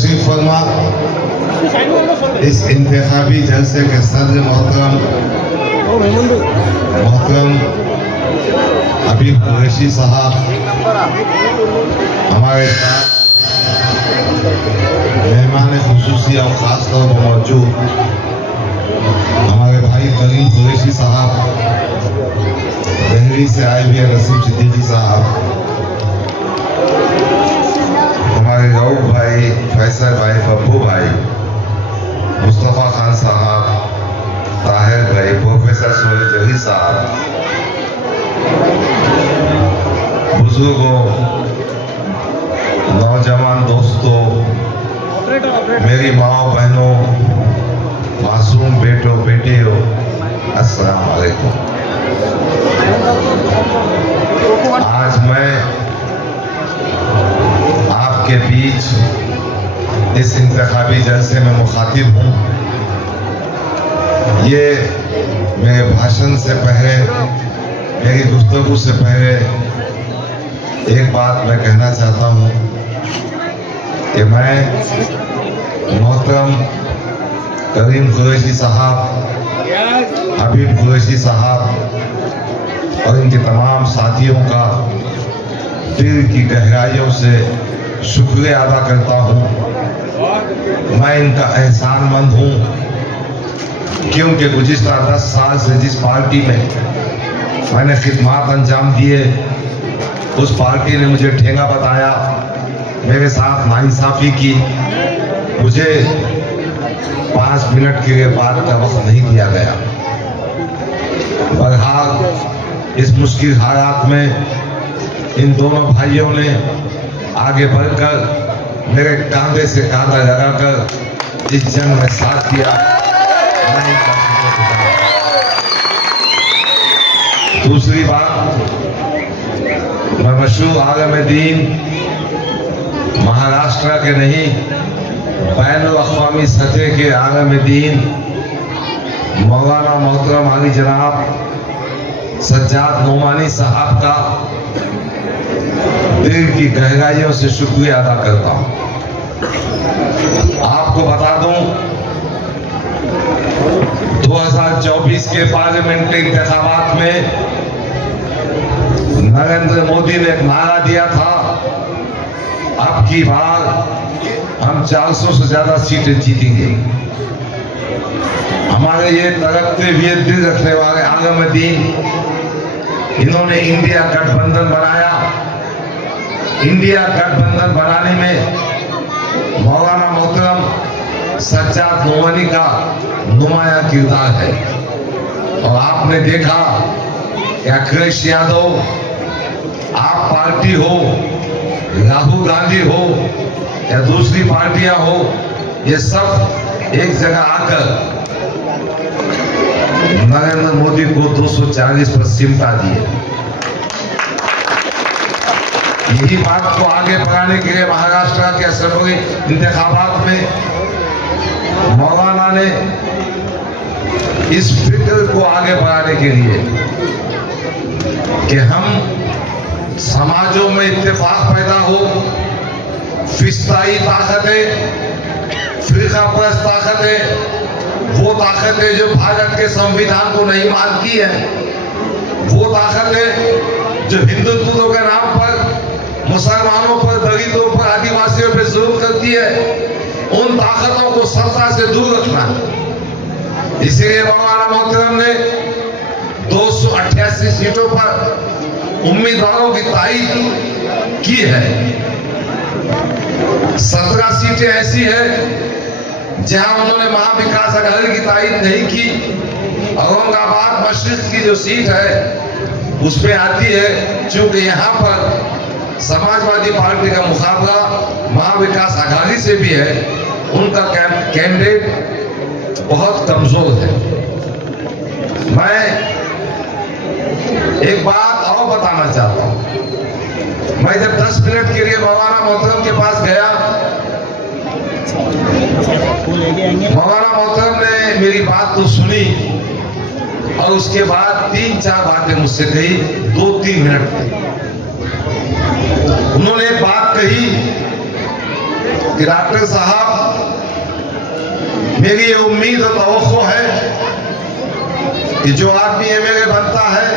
तशरीफ फरमा इस इंतखाबी जलसे के सदर मोहतरम हबीब कुरैशी साहब हमारे साथ मेहमान खुसूसी और ख़ास तौर पर मौजूद हमारे भाई करीम कुरैशी साहब, दिल्ली से आए हुए नसीम सिद्दीकी साहब, हमारे रऊफ भाई, फैसल भाई, बब्बू भाई, मुस्तफ़ा खान साहब, ताहिर भाई, प्रोफेसर सोहेल जही साहब, बुजुर्गों, नौजवान दोस्तों, मेरी माओ बहनों, मासूम बेटों बेटियों, अस्सलाम वालेकुम। आज मैं आपके बीच इस इंतखाबी जलसे में मुखातिब हूँ। ये मेरे भाषण से पहले, मेरी गुफ्तगू से पहले एक बात मैं कहना चाहता हूँ कि मैं मोहतरम करीम कुरैशी साहब, हबीब कुरैशी साहब और इनके तमाम साथियों का दिल की गहराइयों से शुक्रिया अदा करता हूँ। मैं इनका एहसानमंद हूँ क्योंकि गुज़िश्ता 10 साल से जिस पार्टी में मैंने खिदमात अंजाम दिए, उस पार्टी ने मुझे ठेंगा बताया, मेरे साथ नाइंसाफ़ी की, मुझे 5 मिनट के लिए बात का वक्त नहीं दिया गया। बहरहाल इस मुश्किल हालात में इन दोनों भाइयों ने आगे बढ़कर मेरे कांधे से कांधा लगाकर इस जंग में साथ दिया। दूसरी बात, मैं मशहूर आलम दीन महाराष्ट्र के नहीं, बैनुल-अक़वामी सतह के आलम दीन मौलाना मोहतरम अली जनाब सज्जाद नोमानी साहब का दिल की गहराइयों से शुक्रिया अदा करता हूँ। आपको बता दूं, 2024 के पार्लियामेंट्री इंतखाबात में नरेंद्र मोदी ने एक नारा दिया था, अब की बार हम 400 से ज्यादा सीटें जीतेंगे। हमारे ये तड़पते हुए दिल रखने वाले आलम दीन, इन्होंने इंडिया गठबंधन बनाया। इंडिया गठबंधन बनाने में मौलाना मोहतरम सज्जाद नोमानी का नुमाया किरदार है। और आपने देखा कि अखिलेश यादव, आप पार्टी हो, राहुल गांधी हो या दूसरी पार्टियां हो, ये सब एक जगह आकर नरेंद्र मोदी को 240 पर सिमटा दिए। यही बात को आगे बढ़ाने के लिए महाराष्ट्र के असेंबली इंतखाबात में मौलाना ने इस फिक्र को आगे बढ़ाने के लिए कि हम समाजों में इत्तेफाक पैदा हो, फिस्ताई ताकतें, फिरका परस्त ताकतें, वो ताकतें जो भारत के संविधान को नहीं मानती है, वो ताकतें जो हिंदुत्व के नाम पर मुसलमानों पर, दलितों पर, आदिवासियों पर जुल्म करती है, उन ताकतों को सत्ता से दूर रखना। इसलिए मौलाना मोहतरम ने 288 सीटों पर उम्मीदवारों की तायीद की है। 17 सीटें ऐसी है जहां उन्होंने महाविकास अघाड़ी की तायीद नहीं की। औरंगाबाद मशरिक की जो सीट है उस पे आती है, चूंकि यहाँ पर समाजवादी पार्टी का मुकाबला महाविकास अघाड़ी से भी है, उनका कैंडिडेट बहुत कमजोर है। मैं एक बात और बताना चाहता हूं। मैं जब 10 मिनट के लिए मौलाना मोहतरम के पास गया, मौलाना मोहतरम ने मेरी बात तो सुनी और उसके बाद 3-4 बातें मुझसे कही 2-3 मिनट में। उन्होंने एक बात कही कि डॉक्टर साहब, मेरी ये उम्मीद और तवक्को है कि जो आदमी एमएलए बनता है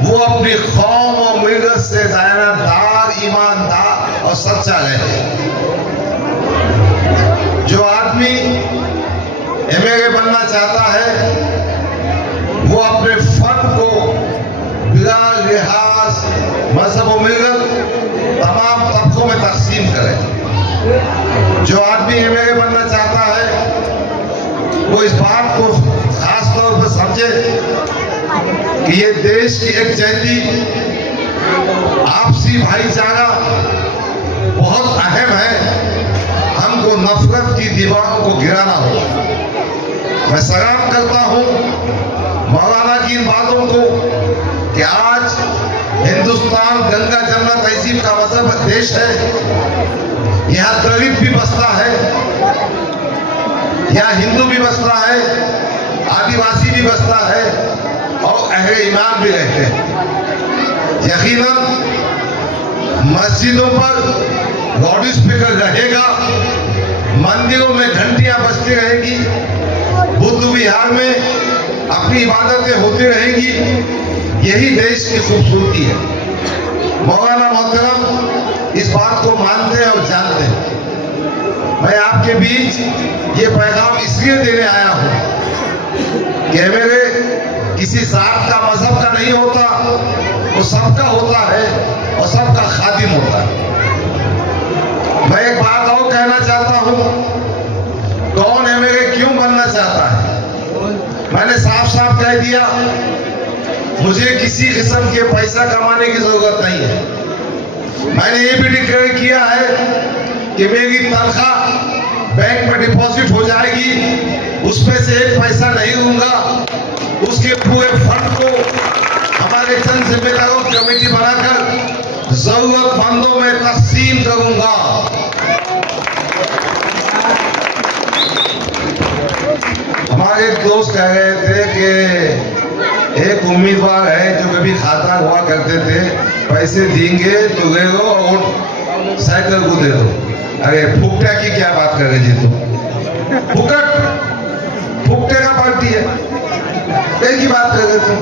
वो अपनी कौम और मिल्लत से दायरादार, ईमानदार और सच्चा रहे। जो आदमी एमएलए बनना चाहता है वो अपने फर्द को बिला लिहाज मजहब और मिल्लत तमाम तबकों में तकसीम करे। जो आदमी एमएलए बनना चाहता है वो इस बात को खास तौर पर समझे कि ये देश की एक जैती आपसी भाईचारा बहुत अहम है। हमको नफरत की दीवारों को गिराना होगा। मैं सलाम करता हूं मौलाना की इन बातों को कि आज हिंदुस्तान गंगा जमुना तहजीब का मजहब देश है। यहाँ दलित भी बसता है, यहाँ हिंदू भी बसता है, आदिवासी भी बसता है और अहले ईमान भी रहते हैं। यकीनन मस्जिदों पर लाउड स्पीकर रहेगा, मंदिरों में घंटियां बजती रहेगी, बुद्ध विहार में अपनी इबादतें होती रहेगी। यही देश की खूबसूरती है। मौलाना मोहतरम इस बात को मानते हैं और जानते हैं। मैं आपके बीच ये पैगाम इसलिए देने आया हूं कि मेरे किसी जात का, मजहब का नहीं होता, वो सबका होता है और सबका खादिम होता है। मैं एक बात और कहना चाहता हूं, कौन एमएलए क्यों बनना चाहता है? मैंने साफ साफ कह दिया, मुझे किसी किस्म के पैसा कमाने की जरूरत नहीं है। मैंने ये भी डिक्लेयर किया है कि मेरी तनख्वाह बैंक में डिपॉजिट हो जाएगी, उसमें से एक पैसा नहीं दूंगा। उसके पूरे फंड को हमारे चंद जिम्मेदारों की कमेटी बनाकर जरूरतमंदों में तकसीम करूंगा। हमारे दोस्त कह रहे थे कि एक उम्मीदवार है जो कभी खाता हुआ करते थे, पैसे देंगे तो दे दो और साइकिल को दे दो। अरे फुकटा की क्या बात कर रहे जी तुम? फुकटे का पार्टी है, कहीं की बात कर रहे थे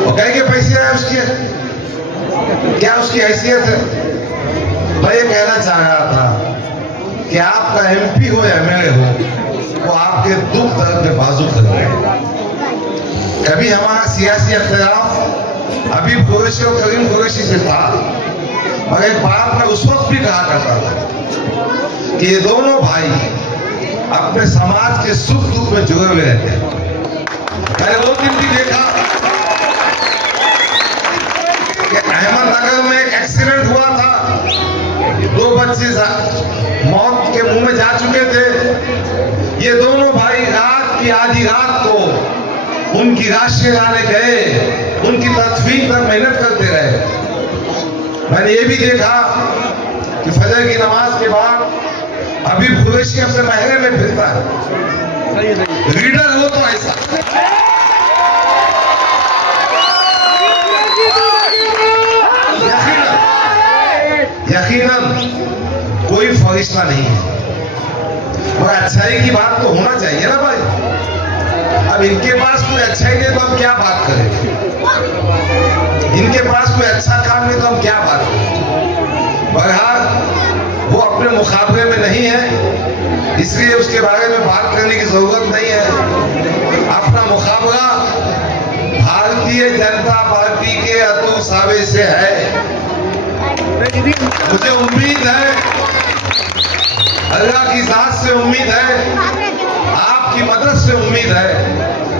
और कहीं के पैसे है उसके, क्या उसकी हैसियत है? मैं ये कहना चाह रहा था कि आपका एमपी हो या एमएलए हो, वो आपके दुख दर्द में बाजू खड़े हैं। कभी हमारा सियासी इख्तिलाफ अभी कुरैशी और करीम कुरैशी से था, मगर एक बात मैं उस वक्त भी कहा करता था कि ये दोनों भाई अपने समाज के सुख दुख में जुड़े हुए रहते हैं। मैंने वो दिन भी देखा कि अहमदनगर में एक एक्सीडेंट हुआ था, 2 बच्चे मौत के मुंह में जा चुके थे। ये दोनों भाई रात की आधी रात को उनकी राशि लाने गए, उनकी तदफीन पर मेहनत करते रहे। मैंने ये भी देखा कि फजर की नमाज के बाद अभी कुरैशी अपने महरे में फिरता है। लीडर हो तो ऐसा, यकीनन कोई फरिश्ता नहीं है, मगर अच्छाई की बात तो होना चाहिए ना भाई। अब इनके पास कोई अच्छाई नहीं तो हम क्या बात करें? इनके पास कोई अच्छा काम नहीं तो हम क्या बात करें? बहरहाल वो अपने मुकाबले में नहीं है, इसलिए उसके बारे में बात करने की जरूरत नहीं है। अपना मुकाबला भारतीय जनता पार्टी के अतुल सावे से है। मुझे उम्मीद है, अल्लाह की जात से उम्मीद है, आपकी मदद से उम्मीद है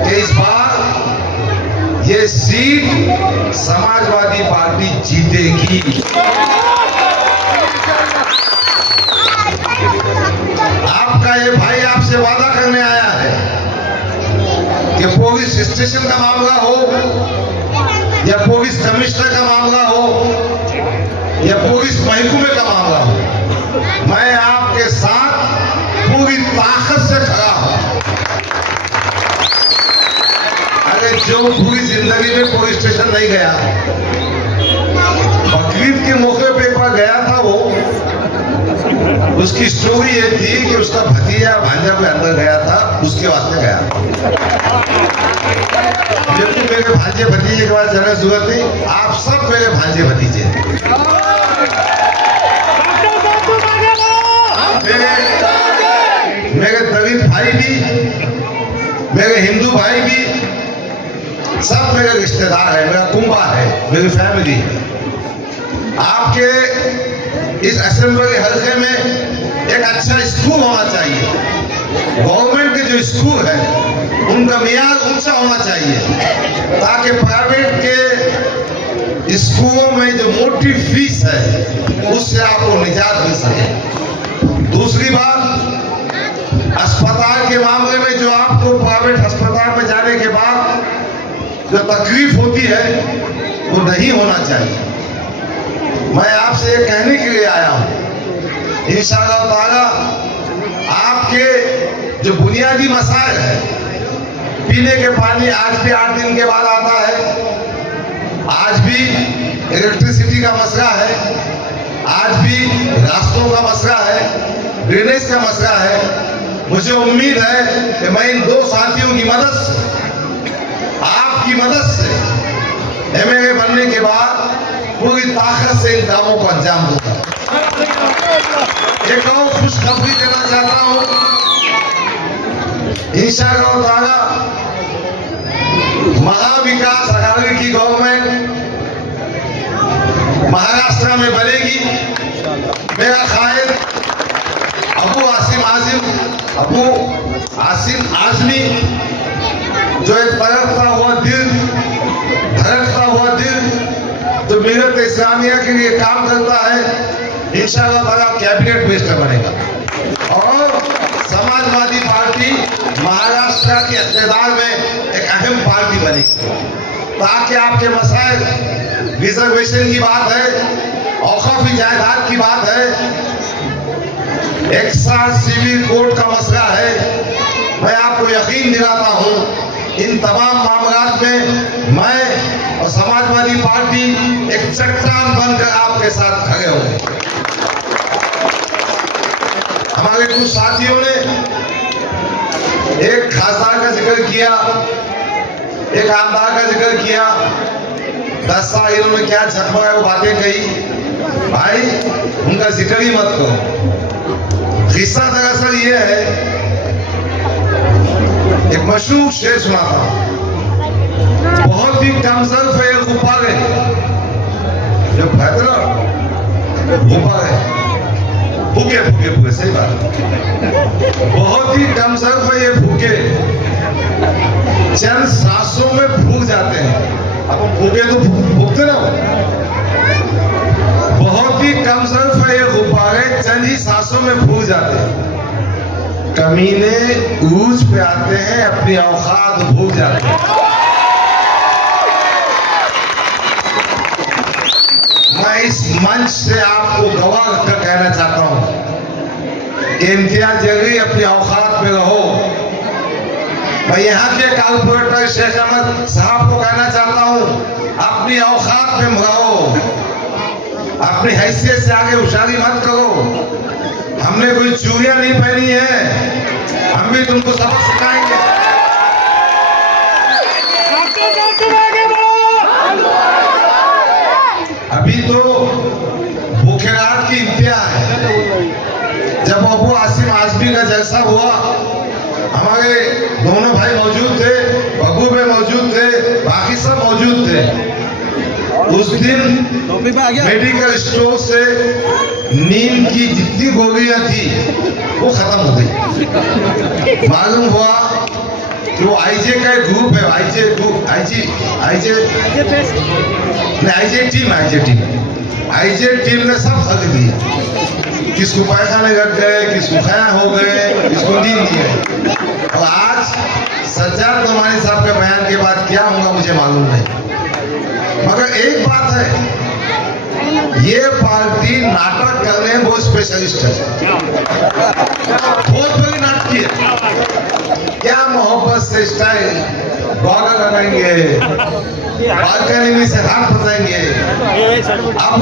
कि इस बार ये सीट समाजवादी पार्टी जीतेगी। आपका ये भाई आपसे वादा करने आया है कि पुलिस स्टेशन का मामला हो या पुलिस कमिश्नर का मामला हो या पुलिस महकमे का मामला हो, मैं आपके साथ पूरी ताकत से खड़ा हूं। अरे जो पूरी जिंदगी में पुलिस स्टेशन नहीं गया, बकरीद के मौके पे एक बार गया था वो, उसकी स्टोरी ये थी कि उसका भतीजा भांजा कोई अंदर गया था, उसके वास्ते गया। जबकि मेरे भांजे भतीजे के बाद जगह जरूरत थी, आप सब मेरे भांजे भतीजे। मेरे दलित भाई भी, मेरे हिंदू भाई भी, सब मेरे रिश्तेदार है, मेरा कुंबा है, मेरी फैमिली है। आपके इस असेंबली हल्के में एक अच्छा स्कूल होना चाहिए। गवर्नमेंट के जो स्कूल है उनका मियार ऊंचा होना चाहिए, ताकि प्राइवेट के स्कूलों में जो मोटी फीस है उससे आपको निजात मिल सके। दूसरी बात, अस्पताल के मामले में जो आपको प्राइवेट अस्पताल में जाने के बाद जो तकलीफ होती है वो नहीं होना चाहिए। मैं आपसे ये कहने के लिए आया हूं, इंशाअल्लाह ताला आपके जो बुनियादी मसाइल है, पीने के पानी आज भी 8 दिन के बाद आता है, आज भी इलेक्ट्रिसिटी का मसला है, आज भी रास्तों का मसला है, ड्रेनेज का मसला है। मुझे उम्मीद है कि मैं इन 2 साथियों की मदद से, आपकी मदद से एमएलए बनने के बाद पूरी ताकत से इन कामों को अंजाम दूंगा। एक और खुशखबरी देना चाहता हूं, इंशाअल्लाह ताला महाविकास अघाड़ी की गवर्नमेंट महाराष्ट्र में बनेगी। मेरा ख्याल अबू आसिम आजमी जो एक धड़कता हुआ दिल जो मिलत इस्लामिया के लिए काम करता है, इंशाअल्लाह ताला कैबिनेट मिनिस्टर बनेगा और समाजवादी पार्टी महाराष्ट्र के इक़्तिदार में एक अहम पार्टी बनेगी, ताकि आपके मसाइल, रिजर्वेशन की बात है, औकाफी जायदाद की बात है, एक्स्ट्रा सिविल कोड का मसला है, मैं आपको यकीन दिलाता हूं इन तमाम मामलात में मैं और समाजवादी पार्टी एक चट्टान बनकर आपके साथ खड़े होंगे। हमारे कुछ साथियों ने एक खासदार का जिक्र किया, एक आमदार का जिक्र किया, 10 साल इन्होंने क्या झकमगा वो बातें कही, भाई उनका जिक्र ही मत करो। किस्सा दरअसल ये है, एक मशहूर शेर सुनाता हूं, बहुत ही कम ज़र्फ़ है गुब्बारे, जो भैदरा गुब्बारे भूखे भूखे भूखे, सही बात, बहुत ही कम ज़र्फ़ है ये भूखे, चंद सांसों में भूख जाते हैं। अब भूखे तो भूखते ना, बहुत ही कम ज़र्फ़ है ये गुब्बारे, चंद ही सांसों में भूख जाते हैं। कमीने ऊंच पे आते हैं, अपनी औकात भूल जाते हैं। मैं इस मंच से आपको गवाह कर कहना चाहता हूं कि इम्तियाज जगरी अपनी औकात में रहो। मैं यहाँ के कॉर्पोरेटर शेख अहमद साहब को कहना चाहता हूं, अपनी औकात में रहो, अपनी हैसियत से आगे होशियारी मत करो। हमने कोई चूड़ियां नहीं पहनी है, हम भी तुमको सबक सिखाएंगे। अभी तो भूखेरात की इंतहा है। जब अबू आसिम आजमी का जलसा हुआ, हमारे दोनों भाई मौजूद थे, बब्बू में मौजूद थे, बाकी सब मौजूद थे। उस दिन मेडिकल स्टोर से नींद की जितनी गोलियां थी वो खत्म हो गई। मालूम हुआ कि वो आईजे का एक ग्रुप है, आईजे टीम ने सब खरीद लिया। किसको पैखाने लग गए, किसको खया हो गए, किसको नींद नहीं है। और आज सज्जाद नोमानी साहब के बयान के बाद क्या होगा मुझे मालूम नहीं, मगर एक बात है, ये पार्टी नाटक करने में बहुत स्पेशलिस्ट है, बहुत बड़ी नाटकी है। क्या मोहब्बत से स्टाइल, गॉगल लगाएंगे, बालकनी में से हाथ फंसाएंगे। अब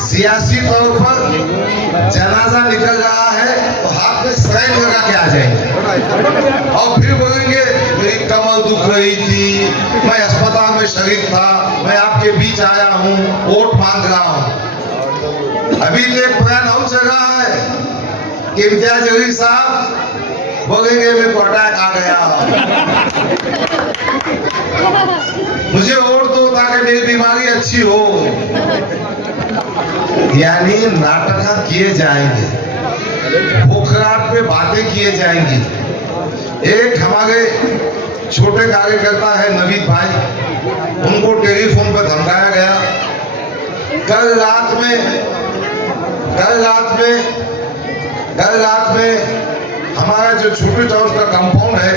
सियासी तौर पर जनाजा निकल रहा है तो हाथ में सैन लगा के आ जाएंगे और फिर बोलेंगे मेरी कमर दुख रही थी, मैं अस्पताल में शरीक था, मैं आपके बीच आया हूँ, वोट मांग रहा हूँ। अभी तो एक प्लान हो रहा है कि इम्तियाज जलील साहब बोलेंगे मेरे को अटैक आ गया, मुझे वोट दो ताकि मेरी बीमारी अच्छी हो। यानी नाटक किए जाएंगे, बुखराट पे बातें किए जाएंगी। एक हमारे छोटे कार्यकर्ता है नवीद भाई, उनको टेलीफोन पर धमकाया गया। कल रात में हमारा जो छोटे चौक का कंपाउंड है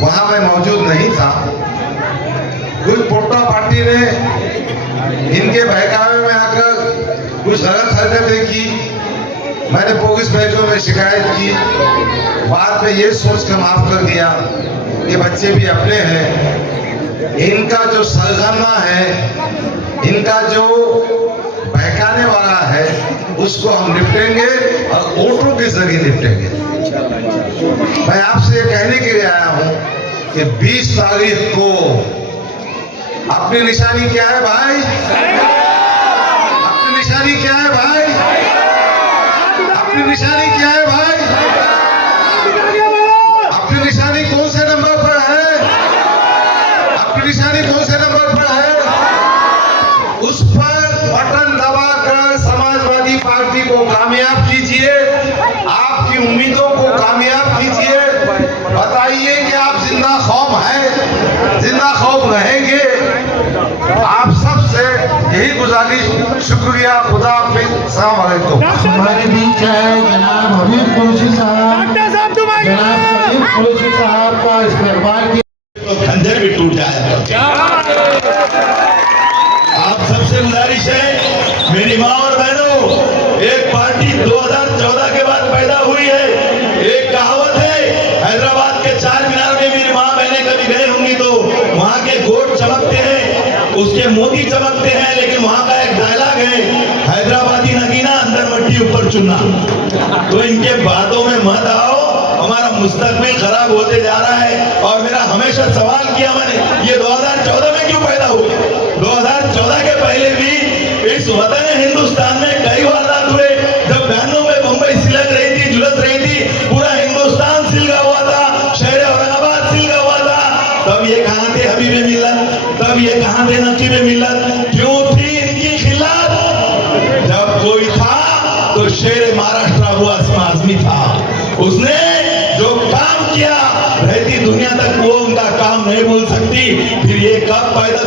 वहां मैं मौजूद नहीं था। कुछ पोटा पार्टी ने इनके बहकावे में आकर कुछ गलत हरकतें की। मैंने पुलिस महकमे में शिकायत की, बाद में ये सोचकर माफ कर दिया कि बच्चे भी अपने हैं। इनका जो सरगना है, इनका जो बहकाने वाला है, उसको हम निपटेंगे और वोटों के जरिए निपटेंगे। मैं आपसे कहने के लिए आया हूं कि 20 तारीख को अपनी निशानी क्या है भाई? अपनी निशानी क्या है भाई? अपनी निशानी क्या है भाई? अपनी निशानी कौन से नंबर पर है? अपनी निशानी कौन से नंबर पर है? उस पर बटन दबाकर समाजवादी पार्टी को कामयाब कीजिए, आपकी उम्मीदों को कामयाब कीजिए। बताइए कि आप जिंदा खौफ हैं, जिंदा खौफ रहेंगे। आप सबसे यही गुजारिश, शुक्रिया, खुदा हाफिज़, अस्सलाम वालेकुम। हमारे बीच है जनाब हबीब कुरैशी साहब, जनाब हबीब कुरैशी साहब का इस्तेमाल किया तो खंजर भी टूट जाएगा। आप सबसे गुजारिश है मेरी माँ और बहनों, एक पार्टी 2014 के बाद पैदा हुई है। एक कहावत है, हैदराबाद के चार मीनार में मेरी माँ बहनें कभी गए होंगी तो वहां के गोट चमकते हैं, उसके मोती चमकते हैं, लेकिन वहां का एक डायलॉग है, हैदराबादी नगीना अंदर मट्टी ऊपर चुना। तो इनके बातों में मत आओ, हमारा मुस्तकबिल खराब होते जा रहा है। और मेरा हमेशा सवाल किया मैंने, ये 2014 में क्यों पैदा हुई? 2014 के पहले भी इस वतन हिंदुस्तान में कई वारदात हुए। जब बहनों में मुंबई सिलक रही थी, झुलस रही थी, पूरा हिंदुस्तान सिलगा हुआ था, शहर औरंगाबाद सिलगा हुआ था, तब ये कहां थे हबीबे मिल्लत? तब ये कहां थे नकीबे मिल्लत? क्यों थी इनकी खिलाफ? जब कोई था तो शेर महाराष्ट्र अबू आजमी था, उसने जो काम किया रहती दुनिया तक वो उनका काम नहीं भूल सकती। फिर ये कब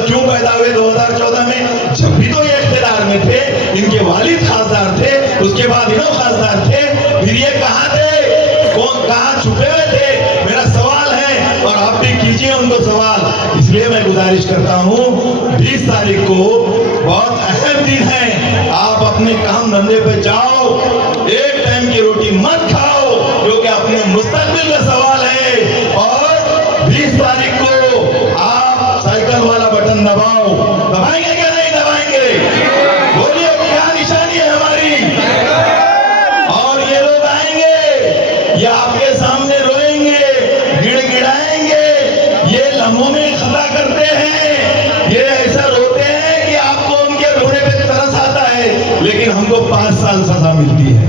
क्यों पैदा हुए 2014 में? जब भी तो ये इख्तियार में थे, इनके वालिद खासदार थे, उसके बाद इन्हों खासदार थे, फिर ये कहां थे? कहां छुपे हुए थे? मेरा सवाल है और आप भी कीजिए उनको सवाल। इसलिए मैं गुजारिश करता हूं, 20 तारीख को बहुत अहम दिन है, आप अपने काम धंधे पे जाओ, एक टाइम की रोटी मत खाओ, क्योंकि अपने मुस्तकबिल का सवाल है। और 20 तारीख को आप साइकिल वाला बटन दबाएंगे क्या नहीं दबाएंगे? बोलिए क्या निशानी है हमारी? और ये लोग आएंगे, ये आपके सामने रोएंगे, गिड़गिड़ाएंगे, ये लम्हों में खता करते हैं, ये ऐसा रोते हैं कि आपको उनके रोने पे तरस आता है, लेकिन हमको 5 साल सजा मिलती है।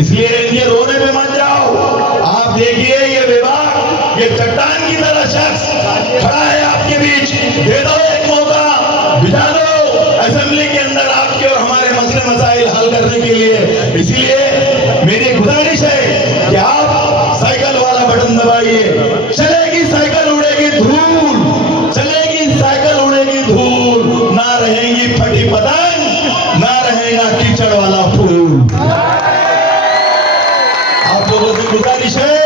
इसलिए इनके रोने पे मत जाओ। आप देखिए ये विभाग, ये चट्टान की तरह शख्स खड़ा है आपके बीच, दे दो एक मौका, बिठा दो असेंबली के अंदर आपके और हमारे मसले मसाइल हल करने के लिए। इसलिए मेरी गुजारिश है कि आप साइकिल वाला बटन दबाइए, चलेगी साइकिल, उड़ेगी धूल, चलेगी साइकिल, उड़ेगी धूल, ना रहेगी फटी पतंग, ना रहेगा कीचड़ वाला फूल। आप लोगों से गुजारिश है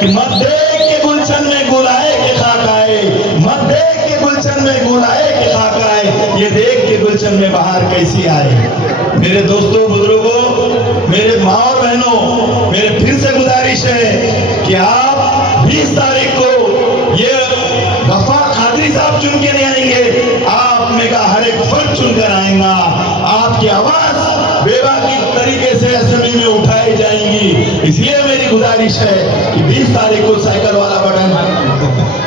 कि मत देख के गुलशन में गुल आए के खाक आए, मत देख के गुलशन में गुल आए के खाक आए, ये देख के गुलशन में बाहर कैसी आए। मेरे दोस्तों, बुजुर्गों, मेरे माँ और बहनों, मेरे फिर से गुजारिश है कि आप 20 तारीख को ये गफ्फार कादरी साहब चुन के नहीं आएंगे, आप में का हर एक फर्द चुनकर आएगा। आपकी आवाज बेबाकी तरीके से असेंबली में उठाई जाएंगी। इसलिए मेरी गुजारिश है कि 20 तारीख को साइकिल वाला बटन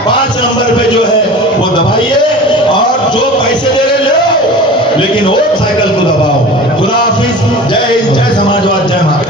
5 नंबर पे जो है वो दबाइए, और जो पैसे दे रहे ले, लेकिन वोट साइकिल को दबाओ। खुदा हाफिज। जय हिंद, जय समाजवाद, जय महाराष्ट्र।